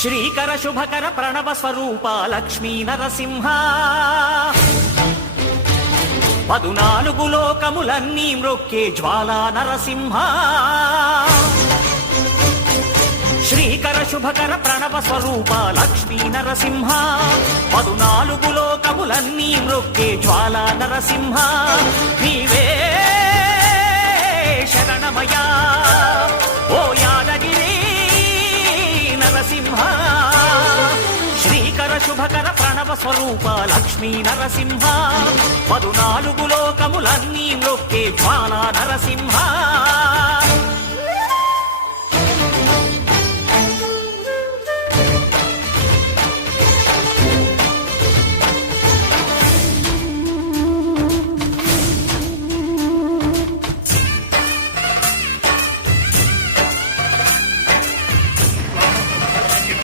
శ్రీకర శుభకర ప్రణవ స్వరూప లక్ష్మీ నరసింహ 14 లోకములన్నీ మ్రొక్కే జ్వాలా నరసింహ శ్రీకర శుభకర ప్రణవ స్వరూప లక్ష్మీ నరసింహ 14 లోకములన్నీ మ్రొక్కే జ్వాలా నరసింహ నీవే శరణమయా ఓ యాదగిరి నరసింహ శ్రీకర శుభకర ప్రణవ స్వరూప లక్ష్మీ నరసింహ 14 లోకములన్నీ మ్రొక్కే జ్వాలా నరసింహ